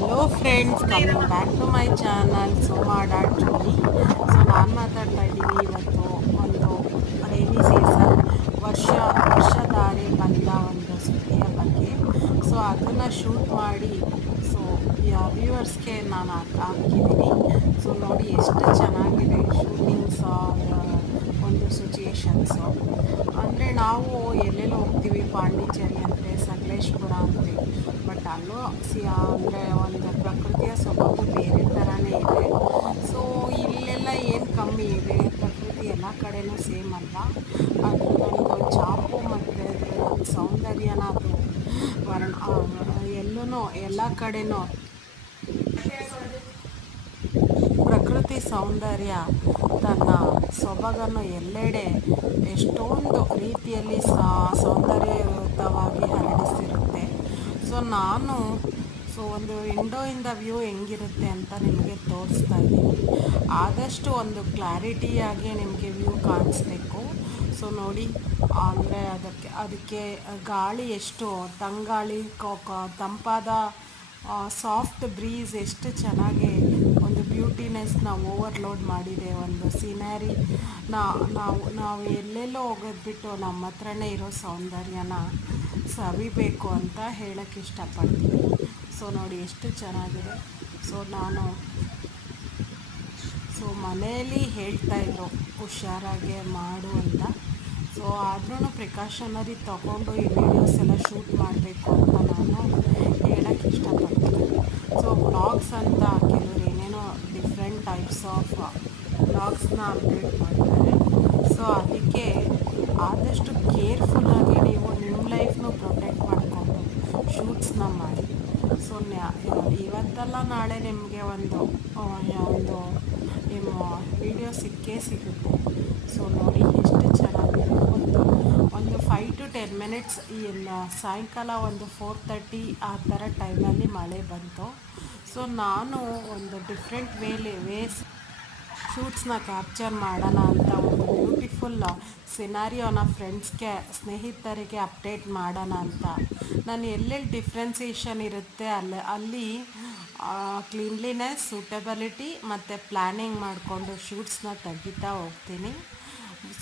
Hello friends coming back to my channel Soma dot Jodi so ನಾನು ಮಾತಾಡ್ತಾ ಇದ್ದೀನಿ ಇವತ್ತು ಒಂದು ರೈನಿ ಸೀಸನ್ ವರ್ಷ ವರ್ಷದಾರಿ ಬಂದ ಒಂದು ಸುದ್ದಿಯ ಬಗ್ಗೆ. ಸೊ ಅದನ್ನು ಶೂಟ್ ಮಾಡಿ. ಸೊ ವ್ಯೂವರ್ಸ್ಗೆ ನಾನು ಹಾಕ್- ಹಾಕಿದ್ದೀನಿ. ಸೊ ನೋಡಿ, ಎಷ್ಟು ಚೆನ್ನಾಗಿದೆ ಶೂಟಿಂಗ್ಸ್ ಒಂದು ಸಿಚುಯೇಷನ್ಸು ಅಂದರೆ ನಾವು ಎಲ್ಲೆಲ್ಲೋ ಹೋಗ್ತೀವಿ, ಪಾಂಡಿಚೇರಿ ಅಂದರೆ ಸಕಲೇಶ್ಪುರ ಅಂತೆ ಬಟ್ ಅಲ್ಲೂ ಸಿ ಅಂದರೆ ಒಂದು ಪ್ರಕೃತಿಯ ಸೊಬಗು ಬೇರೆ ಥರನೇ ಇದೆ. ಸೊ ಇಲ್ಲೆಲ್ಲ ಏನು ಕಮ್ಮಿ ಇದೆ? ಪ್ರಕೃತಿ ಎಲ್ಲ ಕಡೆನೂ ಸೇಮ್ ಅಲ್ಲ. ಅದು ಒಂದು ಚಾಪು ಮತ್ತು ಒಂದು ಸೌಂದರ್ಯನ ಅದು ವರ್ಣ ಎಲ್ಲೂ ಎಲ್ಲ ಕಡೆನೂ. ಪ್ರಕೃತಿ ಸೌಂದರ್ಯ ತನ್ನ ಸೊಬಗನ್ನು ಎಲ್ಲೆಡೆ ಎಷ್ಟೊಂದು ರೀತಿಯಲ್ಲಿ ಸೌಂದರ್ಯಯುತವಾಗಿ ಹರಡಿಸಿರುತ್ತೆ. ಸೊ ನಾನು ಸೊ ಒಂದು ವಿಂಡೋಯಿಂದ ವ್ಯೂ ಹೆಂಗಿರುತ್ತೆ ಅಂತ ನಿಮಗೆ ತೋರಿಸ್ತಾ ಇದ್ದೀನಿ. ಆದಷ್ಟು ಒಂದು ಕ್ಲಾರಿಟಿಯಾಗಿ ನಿಮಗೆ ವ್ಯೂ ಕಾಣಿಸ್ಬೇಕು. ಸೊ ನೋಡಿ, ಅಂದರೆ ಅದಕ್ಕೆ ಅದಕ್ಕೆ ಗಾಳಿ ಎಷ್ಟು, ತಂಗಾಳಿ ತಂಪಾದ ಸಾಫ್ಟ್ ಬ್ರೀಸ್ ಎಷ್ಟು ಚೆನ್ನಾಗಿ ಬ್ಯೂಟಿನೆಸ್ನ ಓವರ್ಲೋಡ್ ಮಾಡಿದೆ ಒಂದು ಸೀನರಿ. ನಾವು ನಾವು ಎಲ್ಲೆಲ್ಲೋ ಹೋಗೋದು ಬಿಟ್ಟು ನಮ್ಮ ಹತ್ರನೇ ಇರೋ ಸೌಂದರ್ಯನ ಸವಿಬೇಕು ಅಂತ ಹೇಳೋಕ್ಕೆ ಇಷ್ಟಪಡ್ತೀನಿ. ಸೊ, ನೋಡಿ ಎಷ್ಟು ಚೆನ್ನಾಗಿದೆ. ಸೊ, ನಾನು, ಸೊ, ಮನೆಯಲ್ಲಿ ಹೇಳ್ತಾಯಿದ್ರು ಹುಷಾರಾಗೆ ಮಾಡು ಅಂತ. ಸೊ ಆದ್ರೂ ಪ್ರಿಕಾಷನರಿ ತೊಗೊಂಡು ಈ ವೀಡಿಯೋಸ್ ಎಲ್ಲ ಶೂಟ್ ಮಾಡಬೇಕು ಅಂತ ನಾನು ಹೇಳೋಕ್ಕೆ ಇಷ್ಟಪಡ್ತೀನಿ. ಸೊ ಬ್ಲಾಗ್ಸ್ ಅಂತ ಟೈಪ್ಸ್ ಆಫ್ ಅಪ್ಡೇಟ್ ಮಾಡ್ತಾರೆ. ಸೊ ಅದಕ್ಕೆ ಆದಷ್ಟು ಕೇರ್ಫುಲ್ಲಾಗಿ ನೀವು ನಿಮ್ಮ ಲೈಫ್ನೂ ಪ್ರೊಟೆಕ್ಟ್ ಮಾಡಿಕೊಂಡು ಶೂಟ್ಸ್ನ ಮಾಡಿ. ಸೊ ಇವತ್ತಲ್ಲ ನಾಳೆ ನಿಮಗೆ ಒಂದು ಒಂದು, ನಿಮ್ಮ ವಿಡಿಯೋ ಸಿಕ್ಕೇ ಸಿಗುತ್ತೆ. ಸೊ ನೋಡಿ ಎಷ್ಟು ಚೆನ್ನಾಗಿ ಒಂದು ಒಂದು ಫೈವ್ ಟು ಟೆನ್ ಮಿನಿಟ್ಸ್ ನ- ಸಾಯಂಕಾಲ ಒಂದು ಫೋರ್ ತರ್ಟಿ ಆ ಥರ ಟೈಮಲ್ಲಿ ಮಳೆ ಬಂತು. ಸೊ ನಾನು ಒಂದು ಡಿಫ್ರೆಂಟ್ ವೇಲಿ ವೇಸ್ ಶೂಟ್ಸ್ನ ಕ್ಯಾಪ್ಚರ್ ಮಾಡೋಣ ಅಂತ ಒಂದು ಬ್ಯೂಟಿಫುಲ್ ಸಿನಾರಿಯೋನ ಫ್ರೆಂಡ್ಸ್ಗೆ ಸ್ನೇಹಿತರಿಗೆ ಅಪ್ಡೇಟ್ ಮಾಡೋಣ ಅಂತ. ನಾನು ಎಲ್ಲೆಲ್ಲಿ ಡಿಫ್ರೆನ್ಸಿಯೇಷನ್ ಇರುತ್ತೆ ಅಲ್ಲಿ ಅಲ್ಲಿ ಕ್ಲೀನ್ಲಿನೆಸ್ ಸೂಟಬಿಲಿಟಿ ಮತ್ತು ಪ್ಲ್ಯಾನಿಂಗ್ ಮಾಡಿಕೊಂಡು ಶೂಟ್ಸ್ನ ತೆಗಿತಾ ಹೋಗ್ತೀನಿ.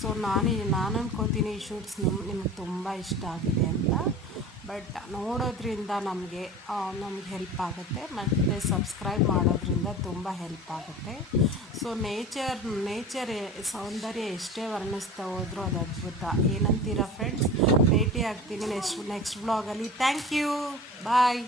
ಸೊ ನಾನು ನಾನು ಅಂದ್ಕೋತೀನಿ ಈ ಶೂಟ್ಸ್ ನಿಮ್ಗೆ ನಿಮ್ಗೆ ತುಂಬ ಇಷ್ಟ ಆಗಿದೆ ಅಂತ. ಬಟ್ ನೋಡೋದ್ರಿಂದ ನಮಗೆ ನಮ್ಗೆ ಹೆಲ್ಪ್ ಆಗುತ್ತೆ. ಮತ್ತು ಸಬ್ಸ್ಕ್ರೈಬ್ ಮಾಡೋದ್ರಿಂದ ತುಂಬ ಹೆಲ್ಪ್ ಆಗುತ್ತೆ. ಸೊ ನೇಚರ್ ನೇಚರ್ ಸೌಂದರ್ಯ ಎಷ್ಟೇ ವರ್ಣಿಸ್ತಾ ಹೋದರೂ ಅದು ಅದ್ಭುತ. ಏನಂತೀರಾ ಫ್ರೆಂಡ್ಸ್ ಭೇಟಿ ಆಗ್ತೀನಿ ನೆಕ್ಸ್ಟ್ ನೆಕ್ಸ್ಟ್ ಬ್ಲಾಗಲ್ಲಿ ಥ್ಯಾಂಕ್ ಯು ಬಾಯ್